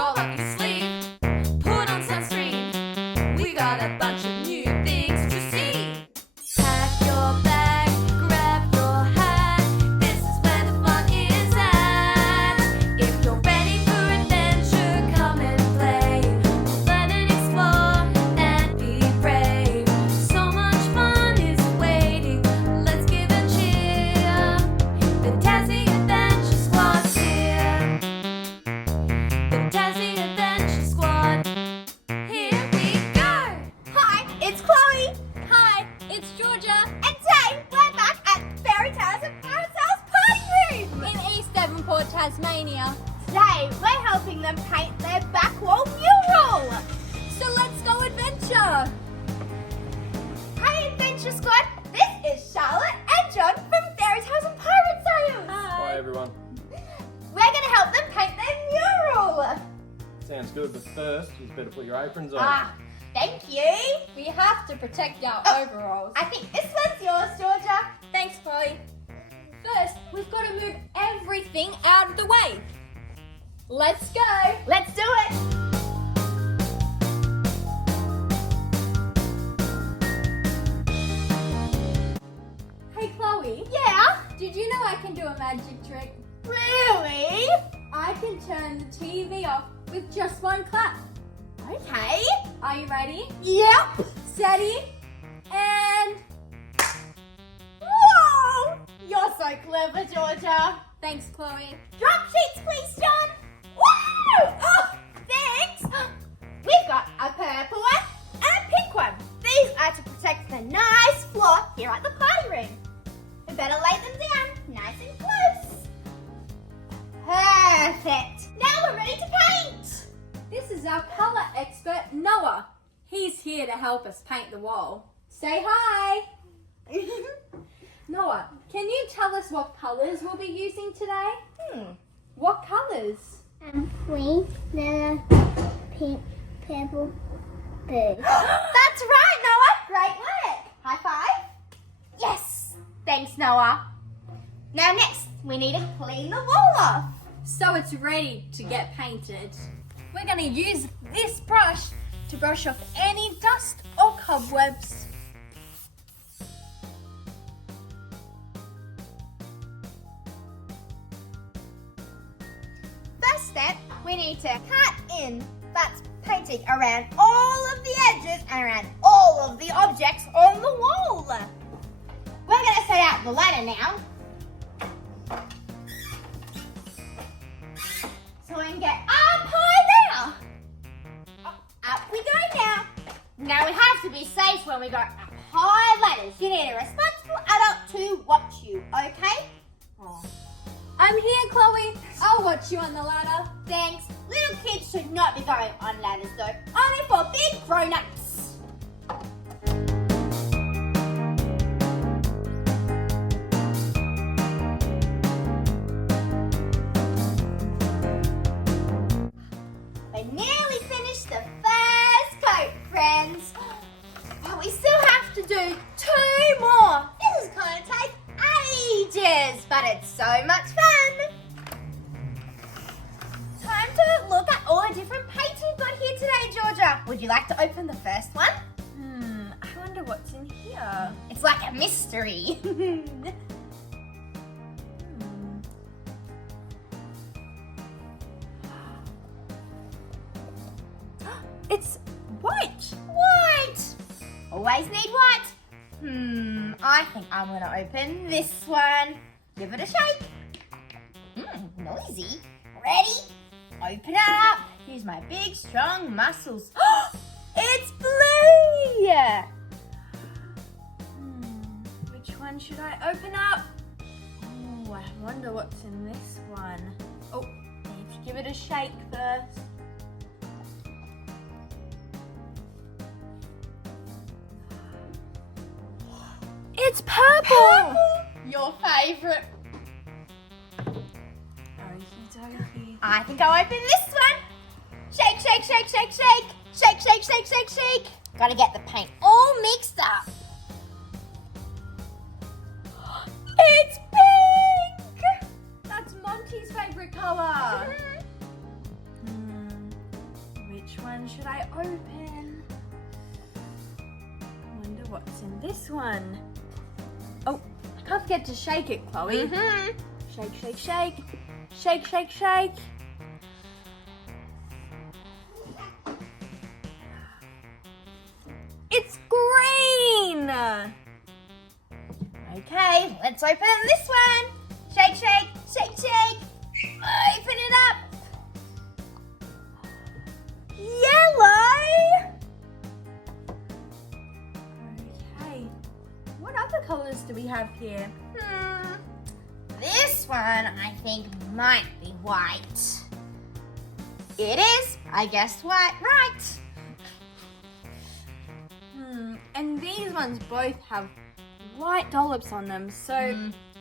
Roll up your sleeve, put on sunscreen. We got a bunch of new things to see. Pack your bag, grab your hat. This is where the fun is at. If you're ready for adventure, come and play. Learn and explore and be brave. So much fun is waiting. Let's give a cheer. The Tassie Adventure Squad's here. The Tassie Adventure Squad. Here we go. Hi, it's Chloe. Hi, it's Georgia. And today we're back at Fairy Tales and Parasols Party Room. In East Devonport, Tasmania. Today we're helping them paint their back wall mural. So let's go adventure. Hey Adventure Squad, this is Charlotte and John from Fairy Tales and Pirate Tales. Hi everyone. We're going to help them paint their mural. Sounds good, but first you better put your aprons on. Ah, thank you. We have to protect our Oh. overalls. I think this one's yours, Georgia. Thanks, Chloe. First, we've got to move everything out of the way. Let's go. Let's do it. Hey, Chloe. Yeah? Did you know I can do a magic trick? Really? I can turn the TV off with just one clap. Okay. Are you ready? Yep. Steady. And Whoa! You're so clever, Georgia. thanks, Chloe. Drop sheets, please, John. Woo! Oh, thanks. We've got a purple one and a pink one. These are to protect the nice floor here at the party room. We better lay them down nice and close. Perfect. Now we're ready to paint. This is our colour expert, Noah. He's here to help us paint the wall. Say hi. Noah, can you tell us what colours we'll be using today? What colours? Green, yellow, pink, purple, blue. That's right, Noah. Great work. High five. Yes. Thanks, Noah. Now next, we need to clean the wall off. So it's ready to get painted. We're going to use this brush to brush off any dust or cobwebs. First step, we need to cut in. That's painting around all of the edges and around all of the objects on the wall. We're going to set out the ladder now. So we can get up high now. Up we go now. Now we have to be safe when we go up high ladders. You need a responsible adult to watch you, okay? I'm here, Chloe. I'll watch you on the ladder. Thanks. Little kids should not be going on ladders though. Only for big grown-ups. We're nearly finished the first coat, friends. But we still have to do 2 more. This is going to take ages, but it's so much fun. Time to look at all the different paints we've got here today, Georgia. Would you like to open the first one? I wonder what's in here. It's like a mystery. It's white. White. Always need white. I think I'm going to open this one. Give it a shake. Noisy. Ready? Open it up. Use my big, strong muscles. It's blue. Which one should I open up? Oh, I wonder what's in this one. Oh, I need to give it a shake first. It's purple. Your favourite. Okey-dokey. I think I'll open this one. Shake, shake, shake, shake, shake. Shake, shake, shake, shake, shake. Gotta get the paint all mixed up. It's pink! That's Monty's favourite colour. one should I open? I wonder what's in this one. Oh, I can't forget to shake it, Chloe. Shake, shake, shake. Shake, shake, shake. It's green! Okay, let's open this one. Shake, shake, shake, shake. Open it up. Yellow! Okay, what other colours do we have here? This one I think might be white. It is. I guessed white, right. And these ones both have white dollops on them, so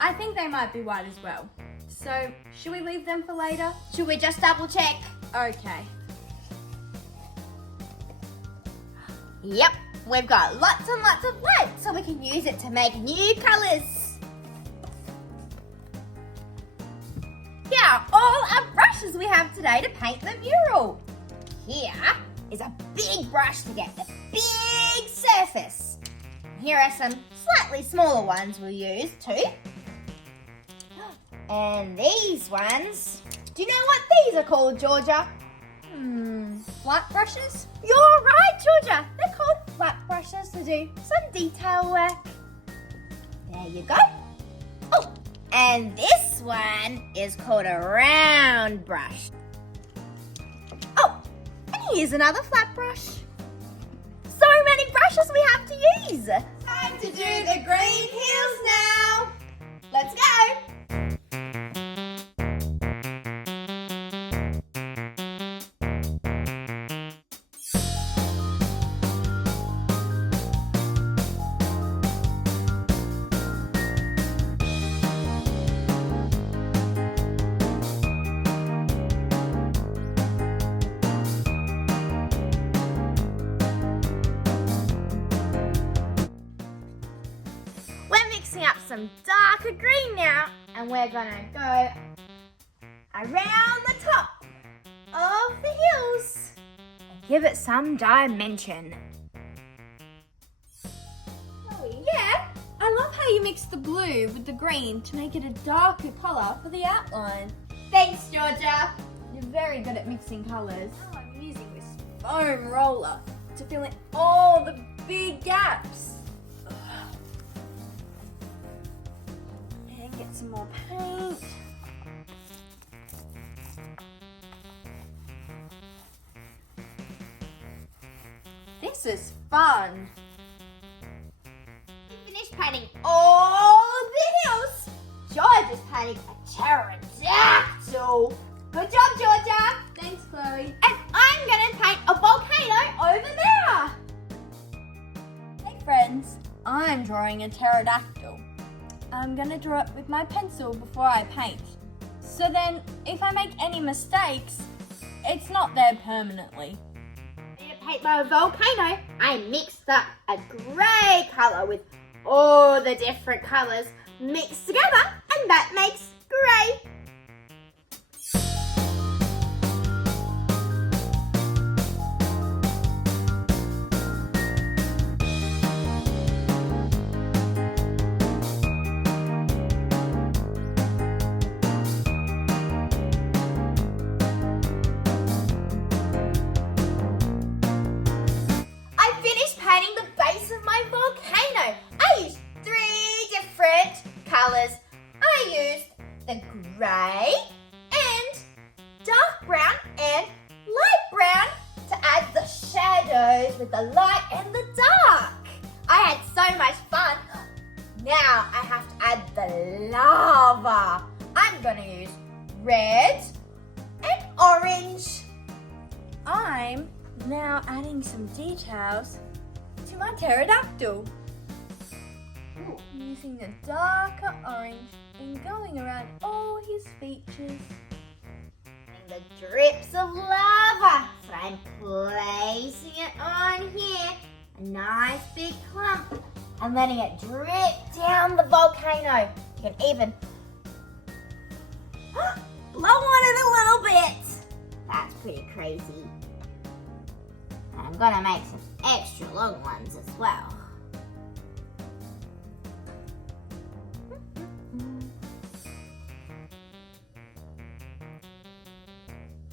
I think they might be white as well. So, should we leave them for later? Should we just double check? Okay. Yep, we've got lots and lots of white, so we can use it to make new colours. Here are all our brushes we have today to paint the mural. Here is a big brush to get the big surface. Here are some slightly smaller ones we'll use too. And these ones, do you know what these are called, Georgia? Flat brushes? You're right, Georgia. They're called flat brushes to do some detail work. There you go. Oh, and this one is called a round brush. Oh, and here's another flat brush. So many brushes we have to use. Time to do the green hills now. Let's go. Up some darker green now, and we're gonna go around the top of the hills and give it some dimension. Chloe? Yeah? I love how you mix the blue with the green to make it a darker colour for the outline. Thanks, Georgia. You're very good at mixing colours. Now I'm using this foam roller to fill in all the big gaps. And get some more paint. This is fun. We finished painting all the hills. Georgia's painting a pterodactyl. Good job, Georgia. Thanks, Chloe. And I'm gonna paint a volcano over there. Hey friends, I'm drawing a pterodactyl. I'm gonna draw it with my pencil before I paint. So then, if I make any mistakes, it's not there permanently. To paint my volcano, I mixed up a grey colour with all the different colours mixed together, and that makes grey. I used the grey and dark brown and light brown to add the shadows with the light and the dark. I had so much fun. Now I have to add the lava. I'm going to use red and orange. I'm now adding some details to my pterodactyl. Using the darker orange and going around all his features. And the drips of lava. So I'm placing it on here. A nice big clump. And letting it drip down the volcano. You can even blow on it a little bit. That's pretty crazy. And I'm gonna make some extra long ones as well.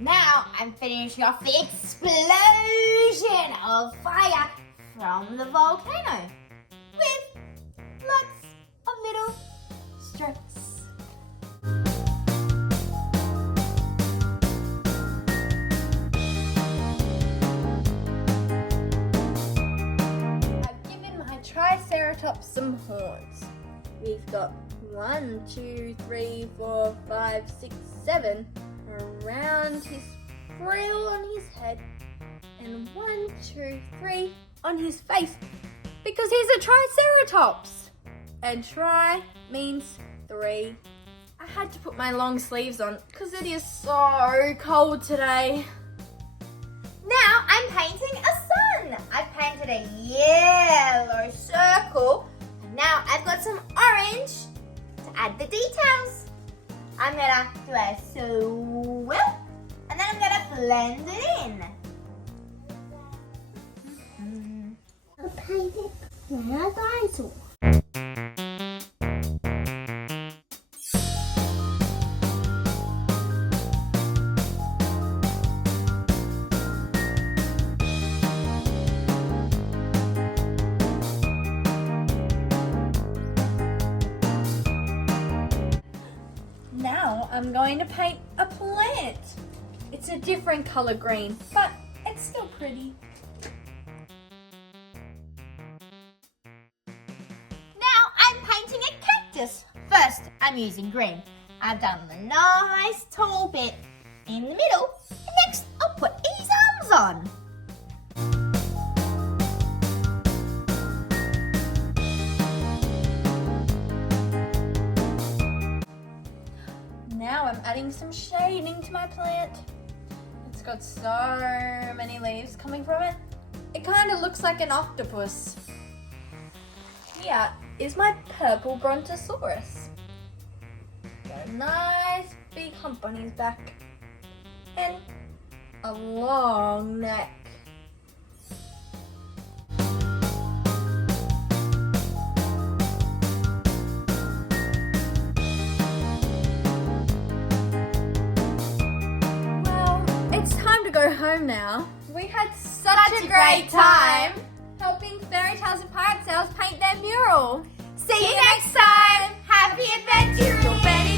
Now I'm finishing off the explosion of fire from the volcano with lots of little strokes. I've given my Triceratops some horns. We've got 1, 2, 3, 4, 5, 6, 7 around his frill on his head, and 1, 2, 3 on his face, because he's a Triceratops. And tri means 3. I had to put my long sleeves on because it is so cold today. Now I'm painting a sun. I've painted a yellow circle, and now I've got some orange to add the details. I'm gonna do a swirl, and then I'm gonna blend it in. I painted a dinosaur. Now I'm going to paint a plant. It's a different color green, but it's still pretty. Now I'm painting a cactus. First, I'm using green. I've done the nice tall bit in the middle, and next I'll put his arms on. Now I'm adding some shading to my plant. It's got so many leaves coming from it. It kind of looks like an octopus. Here is my purple brontosaurus. Got a nice big hump on his back and a long neck. Go home now. We had such a great time helping Fairy Tales and Pirate Tales paint their mural. See you next time. Happy adventuring.